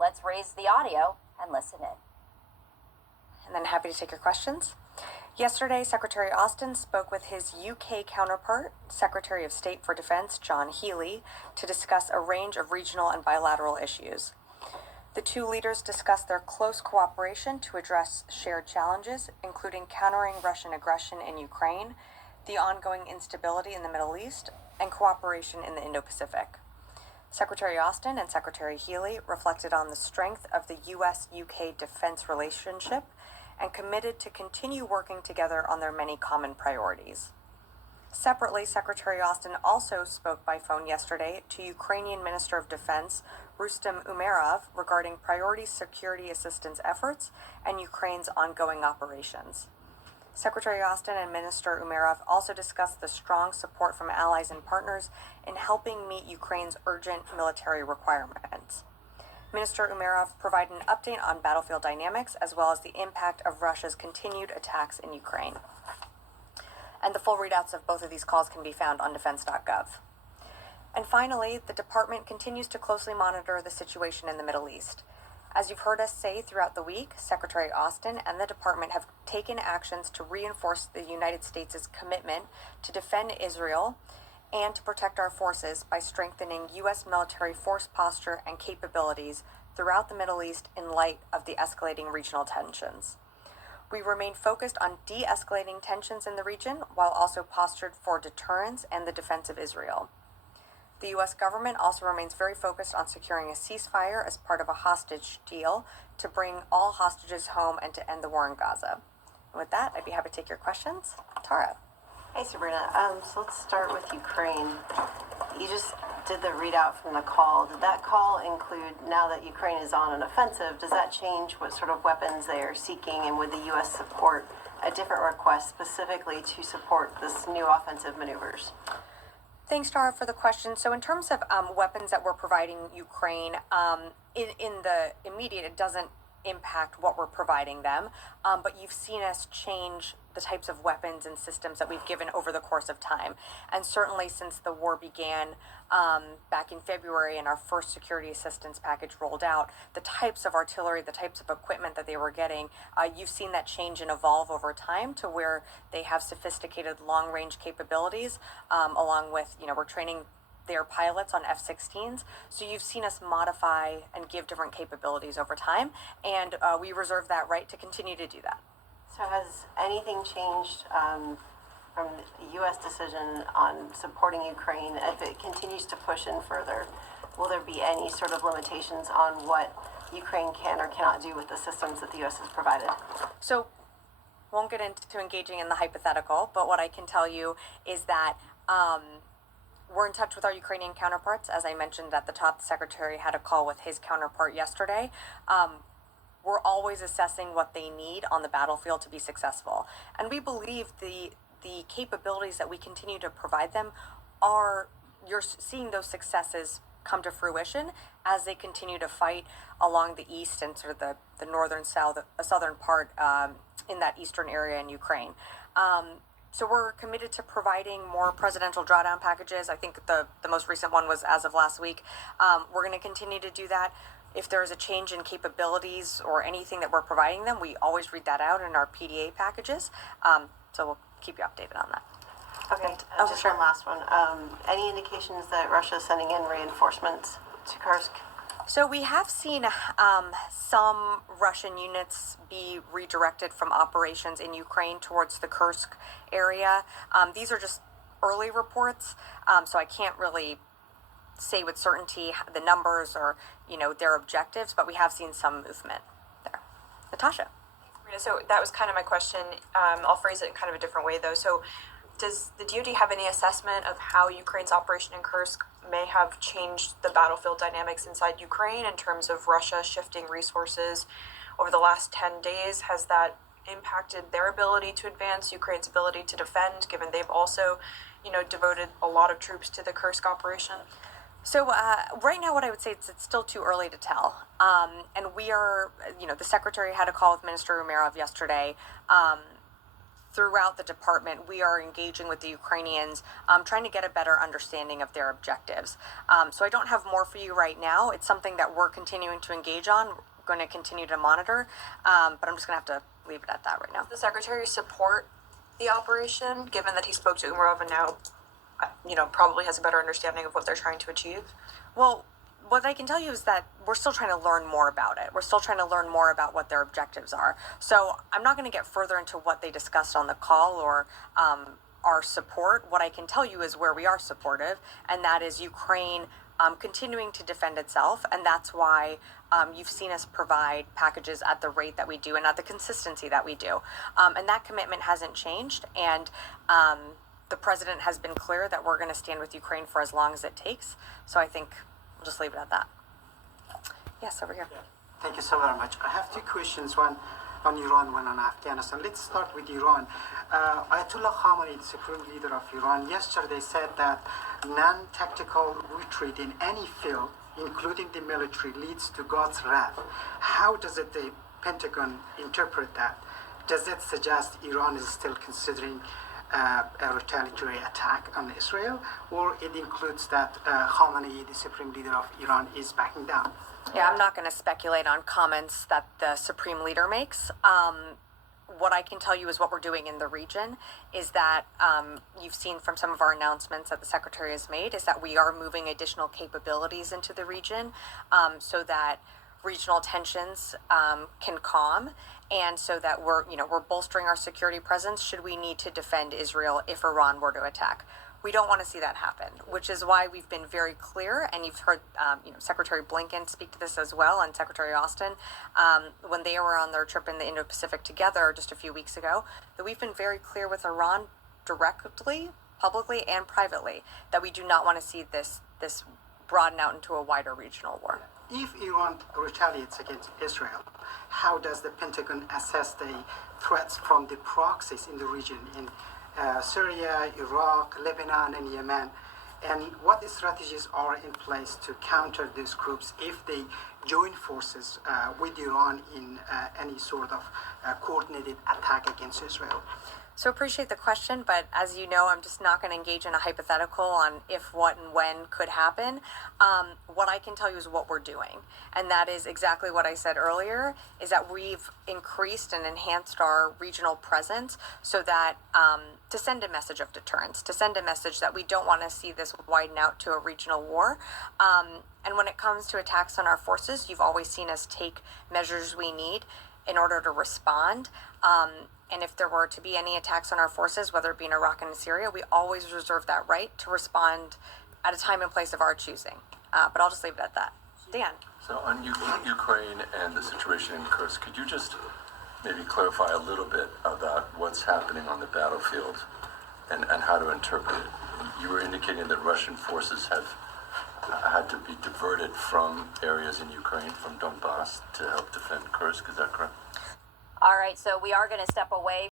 Let's raise the audio and listen in. And then happy to take your questions. Yesterday, Secretary Austin spoke with his UK counterpart, Secretary of State for Defense John Healey, to discuss a range of regional and bilateral issues. The two leaders discussed their close cooperation to address shared challenges, including countering Russian aggression in Ukraine, the ongoing instability in the Middle East, and cooperation in the Indo-Pacific. Secretary Austin and Secretary Healey reflected on the strength of the U.S.-UK defense relationship and committed to continue working together on their many common priorities. Separately, Secretary Austin also spoke by phone yesterday to Ukrainian Minister of Defense Rustem Umerov regarding priority security assistance efforts and Ukraine's ongoing operations. Secretary Austin and Minister Umerov also discussed the strong support from allies and partners in helping meet Ukraine's urgent military requirements. Minister Umerov provided an update on battlefield dynamics as well as the impact of Russia's continued attacks in Ukraine. And the full readouts of both of these calls can be found on defense.gov. And finally, the department continues to closely monitor the situation in the Middle East. As you've heard us say throughout the week, Secretary Austin and the department have taken actions to reinforce the United States' commitment to defend Israel and to protect our forces by strengthening U.S. military force posture and capabilities throughout the Middle East in light of the escalating regional tensions. We remain focused on de-escalating tensions in the region while also postured for deterrence and the defense of Israel. The U.S. government also remains very focused on securing a ceasefire as part of a hostage deal to bring all hostages home and to end the war in Gaza. And with that, I'd be happy to take your questions. Tara. Hey, Sabrina. So let's start with Ukraine. You just did the readout from the call. Did that call include, now that Ukraine is on an offensive, does that change what sort of weapons they are seeking? And would the U.S. support a different request specifically to support this new offensive maneuvers? Thanks, Tara, for the question. So in terms of weapons that we're providing Ukraine, in the immediate, it doesn't impact what we're providing them, but you've seen us change the types of weapons and systems that we've given over the course of time. And certainly since the war began back in February and our first security assistance package rolled out, the types of artillery, the types of equipment that they were getting, you've seen that change and evolve over time to where they have sophisticated long-range capabilities, along with, we're training their pilots on F-16s. So you've seen us modify and give different capabilities over time, and we reserve that right to continue to do that. So has anything changed from the U.S. decision on supporting Ukraine? If it continues to push in further, will there be any sort of limitations on what Ukraine can or cannot do with the systems that the U.S. has provided? So won't get into engaging in the hypothetical, but what I can tell you is that we're in touch with our Ukrainian counterparts. As I mentioned at the top, the Secretary had a call with his counterpart yesterday. We're always assessing what they need on the battlefield to be successful. And we believe the capabilities that we continue to provide them you're seeing those successes come to fruition as they continue to fight along the east and sort of the northern southern part in that eastern area in Ukraine. So we're committed to providing more presidential drawdown packages. I think the most recent one was as of last week. We're going to continue to do that. If there is a change in capabilities or anything that we're providing them, we always read that out in our PDA packages. So we'll keep you updated on that. Okay, just one last one. Any indications that Russia is sending in reinforcements to Kursk? So we have seen some Russian units be redirected from operations in Ukraine towards the Kursk area. These are just early reports, so I can't really say with certainty the numbers or their objectives, but we have seen some movement there. Natasha. So that was kind of my question. I'll phrase it in kind of a different way though. So does the DoD have any assessment of how Ukraine's operation in Kursk may have changed the battlefield dynamics inside Ukraine in terms of Russia shifting resources over the last 10 days? Has that impacted their ability to advance, Ukraine's ability to defend, given they've also, devoted a lot of troops to the Kursk operation? So right now what I would say is it's still too early to tell. And we are, the Secretary had a call with Minister Umerov yesterday. throughout the department, we are engaging with the Ukrainians, trying to get a better understanding of their objectives. So I don't have more for you right now. It's something that we're continuing to engage on, going to continue to monitor, but I'm just going to have to leave it at that right now. Does the secretary support the operation, given that he spoke to Umarov and now, probably has a better understanding of what they're trying to achieve? Well, what I can tell you is that we're still trying to learn more about it. We're still trying to learn more about what their objectives are. So I'm not going to get further into what they discussed on the call or our support. What I can tell you is where we are supportive, and that is Ukraine continuing to defend itself. And that's why you've seen us provide packages at the rate that we do and at the consistency that we do. And that commitment hasn't changed. And the president has been clear that we're going to stand with Ukraine for as long as it takes. So I think we'll just leave it at that. Yes, over here. Thank you so very much. I have two questions, one on Iran, one on Afghanistan. Let's start with Iran. Ayatollah Khamenei, the supreme leader of Iran, yesterday said that non-tactical retreat in any field, including the military, leads to God's wrath. How does the Pentagon interpret that? Does it suggest Iran is still considering a retaliatory attack on Israel, or it includes that Khamenei, the supreme leader of Iran, is backing down? Yeah, I'm not going to speculate on comments that the supreme leader makes. What I can tell you is what we're doing in the region is that you've seen from some of our announcements that the secretary has made is that we are moving additional capabilities into the region so that regional tensions can calm, and so that we're bolstering our security presence should we need to defend Israel if Iran were to attack. We don't want to see that happen, which is why we've been very clear, and you've heard Secretary Blinken speak to this as well, and Secretary Austin, when they were on their trip in the Indo-Pacific together just a few weeks ago, that we've been very clear with Iran directly, publicly, and privately, that we do not want to see this broaden out into a wider regional war. If Iran retaliates against Israel, how does the Pentagon assess the threats from the proxies in the region in Syria, Iraq, Lebanon, and Yemen? And what strategies are in place to counter these groups if they join forces with Iran in any sort of coordinated attack against Israel? So appreciate the question, but as you know, I'm just not going to engage in a hypothetical on if, what, and when could happen. What I can tell you is what we're doing, and that is exactly what I said earlier, is that we've increased and enhanced our regional presence so that to send a message of deterrence, to send a message that we don't want to see this widen out to a regional war. And when it comes to attacks on our forces, you've always seen us take measures we need in order to respond. And if there were to be any attacks on our forces, whether it be in Iraq and Syria, we always reserve that right to respond at a time and place of our choosing. But I'll just leave it at that. Dan. So on Ukraine and the situation in Kursk, could you just maybe clarify a little bit about what's happening on the battlefield and how to interpret it? You were indicating that Russian forces have had to be diverted from areas in Ukraine, from Donbass, to help defend Kursk. Is that correct? All right, so we are going to step away